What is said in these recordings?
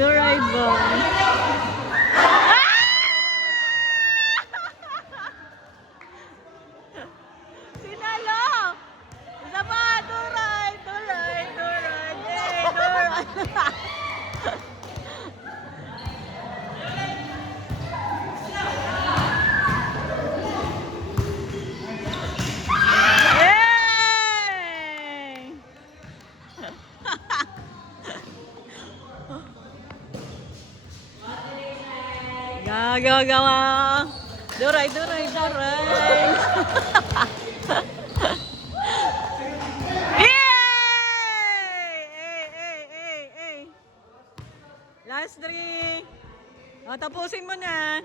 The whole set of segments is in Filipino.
Ride ball. Sinalo! Isa pa! Do ride! Do ride! Do ride! Eh! Do ride! Yay! Gagawa! Do ride! Do ride! Do ride! Last three. O, tapusin mo na.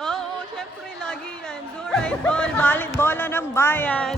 Oo, syempre, lagi yan. Do right ball, bola ng bayan.